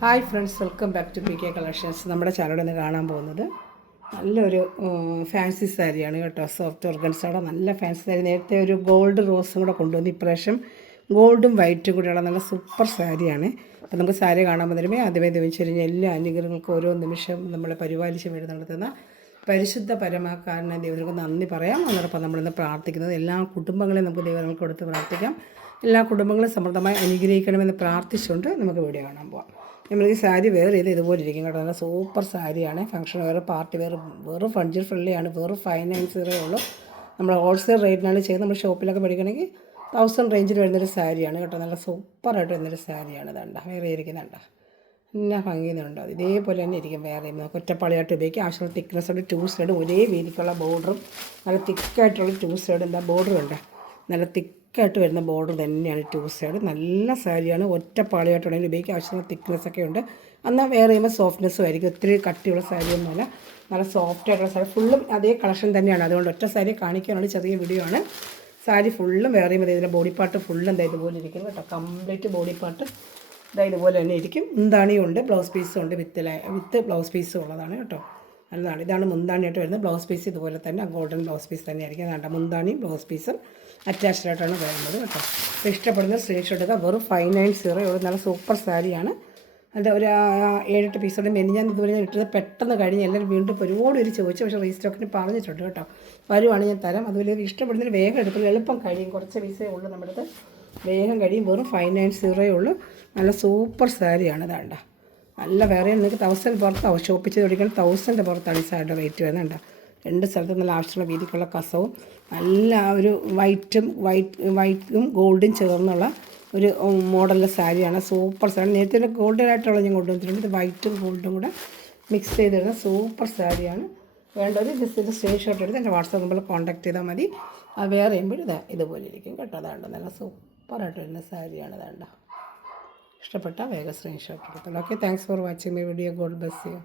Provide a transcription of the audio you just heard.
Hi friends, welcome back to PK collections. നമ്മുടെ ചാനലിൽ നിന്ന് കാണാൻ പോകുന്നത് നല്ലൊരു ഫാൻസി സാരിയാണ് കേട്ടോ. സോഫ്റ്റ് ഓർഗൻസോടെ നല്ല ഫാൻസി സാരി. നേരത്തെ ഒരു ഗോൾഡ് റോസും കൂടെ കൊണ്ടുവന്ന് ഇപ്രാവശ്യം ഗോൾഡും വൈറ്റും കൂടെയുള്ള നല്ല സൂപ്പർ സാരിയാണ്. അപ്പോൾ നമുക്ക് സാരി കാണാൻ പോകുന്നതിനുമേ ആദ്യമേ ദിവസിച്ചിരിഞ്ഞ എല്ലാ അനുഗ്രഹങ്ങൾക്കും ഓരോ നിമിഷം നമ്മളെ പരിപാലിച്ച് വേണ്ടി നടത്തുന്ന പരിശുദ്ധ പരമാകാരനെ ദൈവങ്ങൾക്ക് നന്ദി പറയാം. അതോടൊപ്പം നമ്മളിന്ന് പ്രാർത്ഥിക്കുന്നത് എല്ലാ കുടുംബങ്ങളെയും നമുക്ക് ദൈവങ്ങൾക്ക് കൊടുത്ത് പ്രാർത്ഥിക്കാം. എല്ലാ കുടുംബങ്ങളും സമൃദ്ധമായി അനുഗ്രഹിക്കണമെന്ന് പ്രാർത്ഥിച്ചുകൊണ്ട് നമുക്ക് വീഡിയോ കാണാൻ പോകാം. നമ്മൾ ഈ സാരി വേറെ ഇതുപോലെ ഇരിക്കും കേട്ടോ. നല്ല സൂപ്പർ സാരിയാണ്. ഫംഗ്ഷൻ വേറെ പാർട്ടി വേറെ വെറും ബഡ്ജറ്റ് ഫ്രണ്ട്ലിയാണ്. വെറും 590 ഉള്ളൂ. നമ്മൾ ഹോൾസെയിൽ റേറ്റിനാണ് ചെയ്ത് നമ്മൾ ഷോപ്പിലൊക്കെ മേടിക്കണമെങ്കിൽ 1000 റേഞ്ചിൽ വരുന്നൊരു സാരിയാണ് കേട്ടോ. നല്ല സൂപ്പറായിട്ട് വരുന്നൊരു സാരിയാണ്. ഇതണ്ട വേറെ ഇരിക്കുന്നുണ്ട്. എന്നാ ഭംഗിയുന്നുണ്ടോ? ഇതേപോലെ തന്നെ ഇരിക്കും വേറെ. നമുക്ക് ഒറ്റപ്പാളിയായിട്ട് ഉപയോഗിക്കാം. ആവശ്യമുള്ള തിക്നെസ്സോട് 2 സൈഡ് ഒരേ വീതിക്കുള്ള ബോർഡറും നല്ല തിക്കായിട്ടുള്ള 2 സൈഡ് എന്താ ബോർഡറും ഉണ്ട്. നല്ല തിക്കായിട്ട് വരുന്ന ബോർഡർ തന്നെയാണ് 2 സൈഡ്. നല്ല സാരിയാണ്. ഒറ്റപ്പാളിയായിട്ടുണ്ടെങ്കിൽ ഉപയോഗിക്കുക. ആവശ്യമുള്ള തിക്നെസ്സൊക്കെ ഉണ്ട്. എന്നാൽ വേറെ ചെയ്യുമ്പോൾ സോഫ്റ്റ്നെസ്സും ആയിരിക്കും. ഒത്തിരി കട്ടിയുള്ള സാരിയൊന്നുമല്ല. നല്ല സോഫ്റ്റ് ആയിട്ടുള്ള സാരി. ഫുള്ളും അതേ കളക്ഷൻ തന്നെയാണ്. അതുകൊണ്ട് ഒറ്റ സാരി കാണിക്കാനുള്ള ചെറിയ വീഡിയോ ആണ്. സാരി ഫുള്ളും വേറെ ചെയ്യുമ്പോൾ ഇതിൻ്റെ ബോഡി പാർട്ട് ഫുള്ളും എന്താ ഇതുപോലെ ഇരിക്കും കേട്ടോ. കംപ്ലീറ്റ് ബോഡി പാർട്ട് ഇതാ ഇതുപോലെ തന്നെ ഇരിക്കും. മുന്താണിയും ഉണ്ട്, ബ്ലൗസ് പീസും ഉണ്ട്. വിത്ത് ബ്ലൗസ് പീസും ഉള്ളതാണ് കേട്ടോ. നല്ലതാണ്. ഇതാണ് മുന്താണിയായിട്ട് വരുന്നത്. ബ്ലൗസ് പീസ് ഇതുപോലെ തന്നെ ഗോൾഡൻ ബ്ലൗസ് പീസ് തന്നെയായിരിക്കും. അതാണ്ട് മുന്താണിയും ബ്ലൗസ് പീസും അറ്റാച്ച്ഡ് ആയിട്ടാണ് വരുന്നത് കേട്ടോ. അപ്പോൾ ഇഷ്ടപ്പെടുന്ന സ്ക്രീൻഷോട്ട് എടുക്കുക. വെറും 590 ഉള്ള നല്ല സൂപ്പർ സാരിയാണ്. അത് ഒരു 7-8 പീസോടെ ഞാൻ ഇതുപോലെ ഞാൻ ഇട്ടത് പെട്ടെന്ന് കഴിഞ്ഞ് എല്ലാവരും വീണ്ടും ഒരുപാട് ഒരു ചോദിച്ചു. പക്ഷേ റീസ്റ്റോക്കിന് പറഞ്ഞിട്ടുണ്ട് കേട്ടോ. വരുവാണെങ്കിൽ ഞാൻ തരാം. അതുപോലെ ഇഷ്ടപ്പെടുന്നതിന് വേഗം എടുക്കുന്നത് എളുപ്പം കഴിയും. കുറച്ച് പീസേ ഉള്ളൂ നമ്മുടെ അടുത്ത്. വേഗം കഴിയും. വെറും 590 ഉള്ളൂ. നല്ല സൂപ്പർ സാരിയാണ്. ഇതാണ്ട നല്ല വേറെ നിങ്ങൾക്ക് 1000 പുറത്താവും. ഷോപ്പ് ചെയ്ത് ഓടിക്കണം. 1000 പുറത്താണ് ഈ സാരിയുടെ റേറ്റ് വരുന്നുണ്ട്. 2 സ്ഥലത്തും നല്ല ആവശ്യമുള്ള വീതിക്കുള്ള കസവും നല്ല ഒരു വൈറ്റും ഗോൾഡും ചേർന്നുള്ള ഒരു മോഡലിലെ സാരിയാണ്. സൂപ്പർ സാരി. നേരത്തെ ഒരു ഗോൾഡനായിട്ടുള്ള ഞാൻ കൊണ്ടുവന്നിട്ടുണ്ട്. ഇത് വൈറ്റും ഗോൾഡും കൂടെ മിക്സ് ചെയ്തിരുന്ന സൂപ്പർ സാരിയാണ്. വേണ്ടവർ ജസ്റ്റ് ഇത് സ്ക്രീൻഷോട്ട് എടുത്ത് എൻ്റെ വാട്സാപ്പ് നമ്പറിൽ കോൺടാക്ട് ചെയ്താൽ മതി. അത് വേറെ ചെയ്യുമ്പോൾ ഇതുപോലെ ഇരിക്കും കേട്ടോ. അതാണ്ട് നല്ല സൂപ്പറായിട്ട് വരുന്ന സാരിയാണ്. അതാണ്ട ഇഷ്ടപ്പെട്ട വേഗം സ്ക്രീൻഷോട്ട് എടുത്തോളൂ. Okay, thanks for watching my video. God bless you.